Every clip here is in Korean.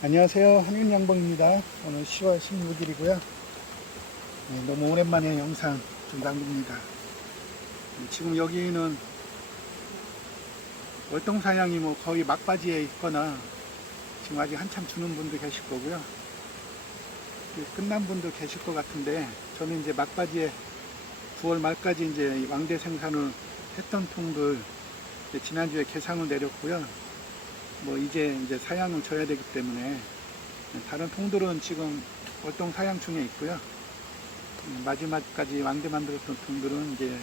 안녕하세요. 한윤양봉입니다. 오늘 10월 16일이고요. 너무 오랜만에 영상 좀 남깁니다. 네, 지금 여기는 월동사양이 뭐 거의 막바지에 있거나 지금 아직 한참 주는 분도 계실 거고요. 그 끝난 분도 계실 것 같은데 저는 이제 막바지에 9월 말까지 이제 왕대 생산을 했던 통들 지난주에 개상을 내렸고요. 뭐 이제 이제 사양을 줘야 되기 때문에 다른 통들은 지금 월동 사양 중에 있고요. 음, 마지막까지 왕대 만들었던 통들은 이제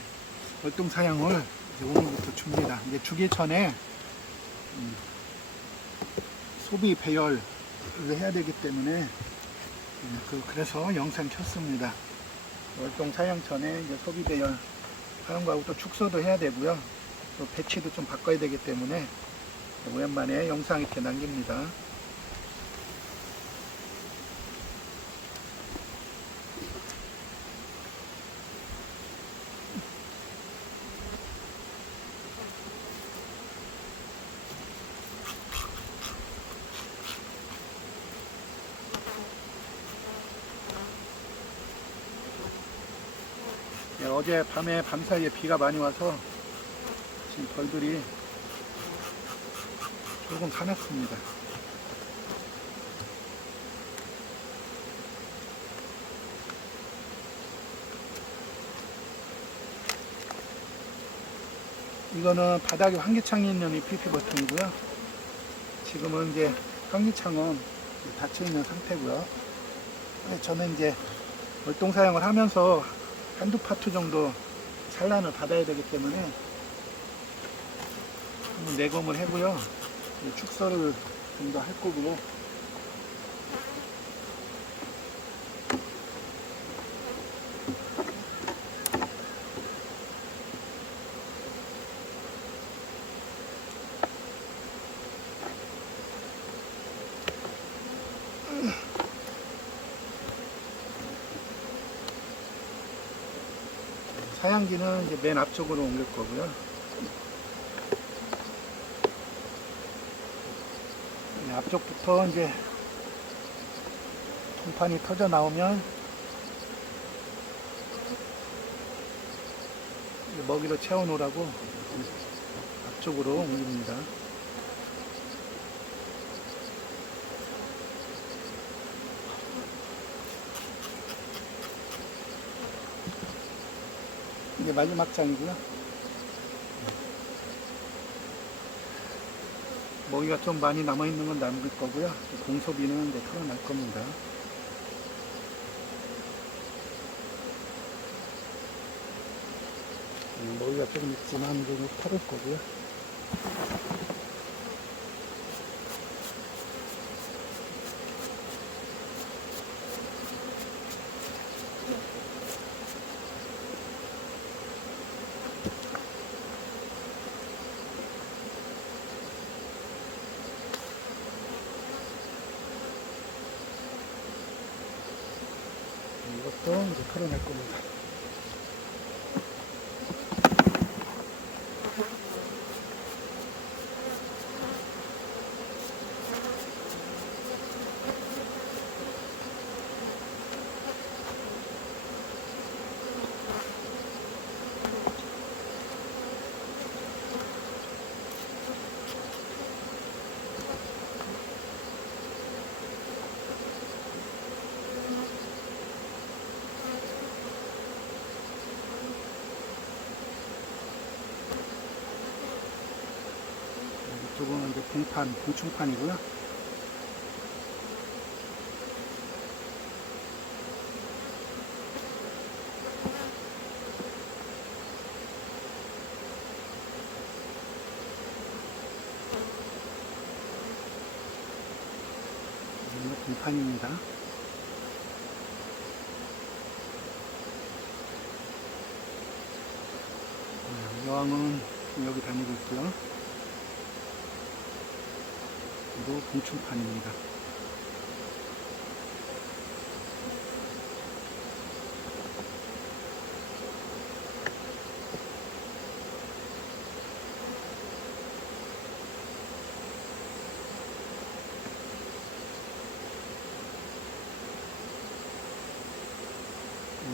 월동 사양을 이제 오늘부터 줍니다. 이제 주기 전에 음, 소비 배열을 해야 되기 때문에 음, 그 그래서 영상 켰습니다. 월동 사양 전에 이제 소비 배열 거하고 또 축소도 해야 되고요. 또 배치도 좀 바꿔야 되기 때문에 오랜만에 영상 이렇게 남깁니다. 네, 어제 밤에 밤사이에 비가 많이 와서 지금 벌들이 조금 사놨습니다. 이거는 바닥에 환기창이 있는 이 PP 버튼이고요. 지금은 이제 환기창은 닫혀 있는 상태고요. 저는 이제 월동 사용을 하면서 한두 파트 정도 산란을 받아야 되기 때문에 한번 내검을 해고요. 축서를 좀 더 할 거고 사양기는 이제 맨 앞쪽으로 옮길 거고요. 앞쪽부터 이제 통판이 터져 나오면 먹이로 채워 놓으라고 앞쪽으로 옮깁니다. 이게 마지막 장이고요. 먹이가 좀 많이 남아있는 건 남길 거고요. 공소비는 이제 털어날 겁니다. 음, 먹이가 조금 있지만 좀 털을 거고요. 것도 이제 털어낼 겁니다. 이쪽은 이제 공판, 공충판이고요. 이거 공판입니다. 네, 여왕은 여기 다니고 있고요. 정도 공충판입니다.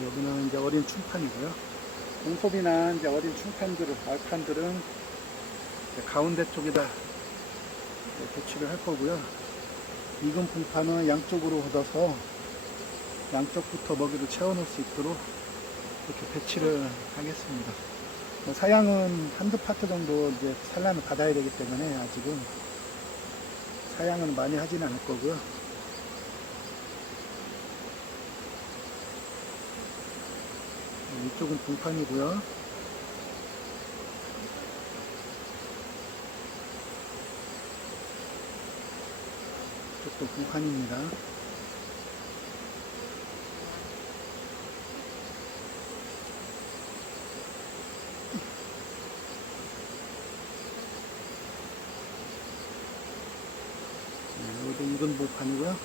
여기는 이제 어린 충판이고요. 공톱이나 이제 어린 충판들은, 알판들은 가운데 쪽에다 배치를 할 거고요. 익은 풍판은 양쪽으로 걷어서 양쪽부터 먹이를 채워놓을 수 있도록 이렇게 배치를 하겠습니다. 뭐 사양은 한두 파트 정도 이제 산란을 받아야 되기 때문에 아직은 사양은 많이 하지는 않을 거고요. 이쪽은 동판이고요. 이쪽도 동판입니다. 네, 익은 볼판이고요.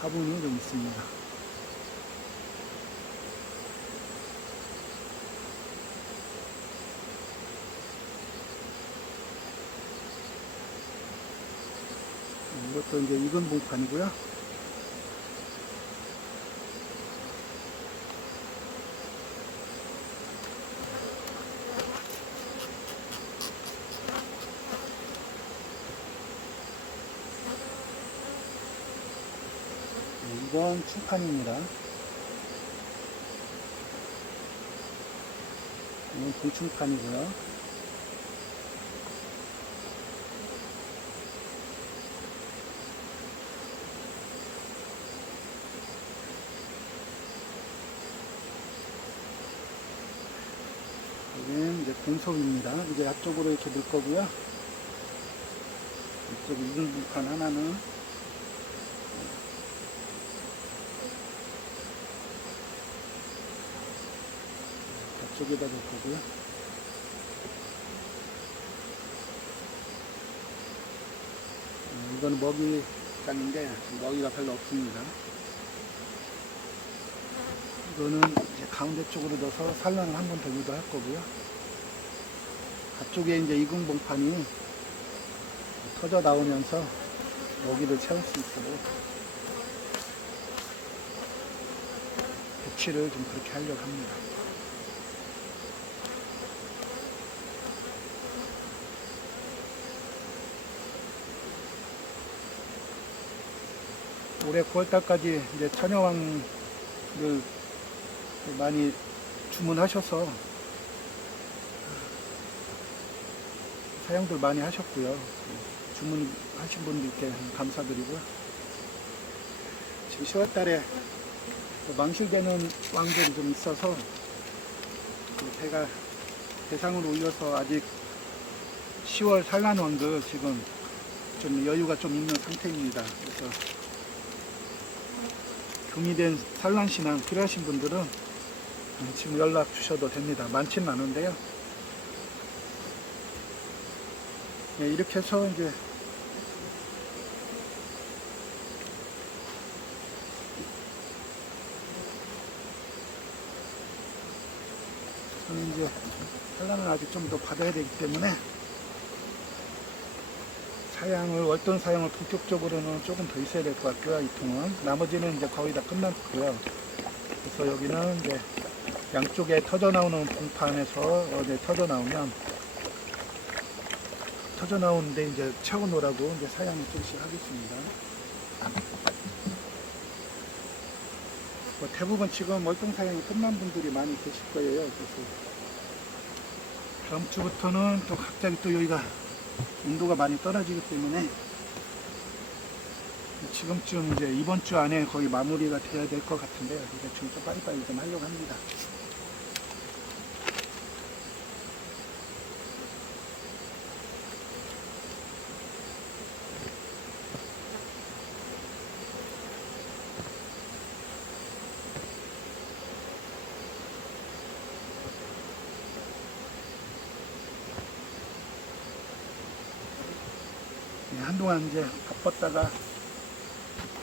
화분이 좀 있습니다. 이것도 이제 익은 봉판이고요. 네, 이건 충판입니다. 이건 봉충판이고요. 여기는 이제 공석입니다. 이제 앞쪽으로 이렇게 넣을 거고요. 이쪽 익은 불판 하나는 앞쪽에다 넣을 거고요. 음, 이거는 먹이 장인데 먹이가 별로 없습니다. 이거는 가운데 쪽으로 넣어서 산란을 한 번 더 유도할 거고요. 앞쪽에 이제 이궁봉판이 터져 나오면서 먹이를 채울 수 있도록 배치를 좀 그렇게 하려고 합니다. 올해 9월달까지 이제 천여왕을 많이 주문하셔서 사용들 많이 하셨고요. 주문하신 분들께 감사드리고요. 지금 10월 달에 망실되는 왕들이 좀 있어서 그 배가 대상으로 올려서 아직 10월 산란 왕들 지금 좀 여유가 좀 있는 상태입니다. 그래서 금이된 산란 신앙 필요하신 분들은 지금 연락 주셔도 됩니다. 많지는 않은데요. 네, 이렇게 해서 이제 저는 이제 산란을 아직 좀 더 받아야 되기 때문에 사양을 월돈 사양을 본격적으로는 조금 더 있어야 될 것 같고요. 이 통은 나머지는 이제 거의 다 끝났고요. 그래서 여기는 이제 양쪽에 터져 나오는 봉판에서 어제 터져 나오면 터져 나오는데 이제 채워 놓으라고 이제 사양을 조금씩 하겠습니다. 뭐 대부분 지금 월동 사양이 끝난 분들이 많이 계실 거예요. 그래서 다음 주부터는 또 갑자기 또 여기가 온도가 많이 떨어지기 때문에 지금쯤 이제 이번 주 안에 거의 마무리가 돼야 될 것 같은데요. 지금 좀 빨리빨리 좀 하려고 합니다. 네, 한동안 이제 바빴다가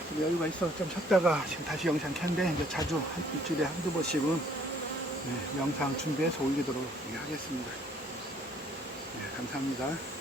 좀 여유가 있어서 좀 쉬었다가 지금 다시 영상 켰는데 이제 자주 한 일주일에 한두 번씩은 네, 영상 준비해서 올리도록 하겠습니다. 네, 감사합니다.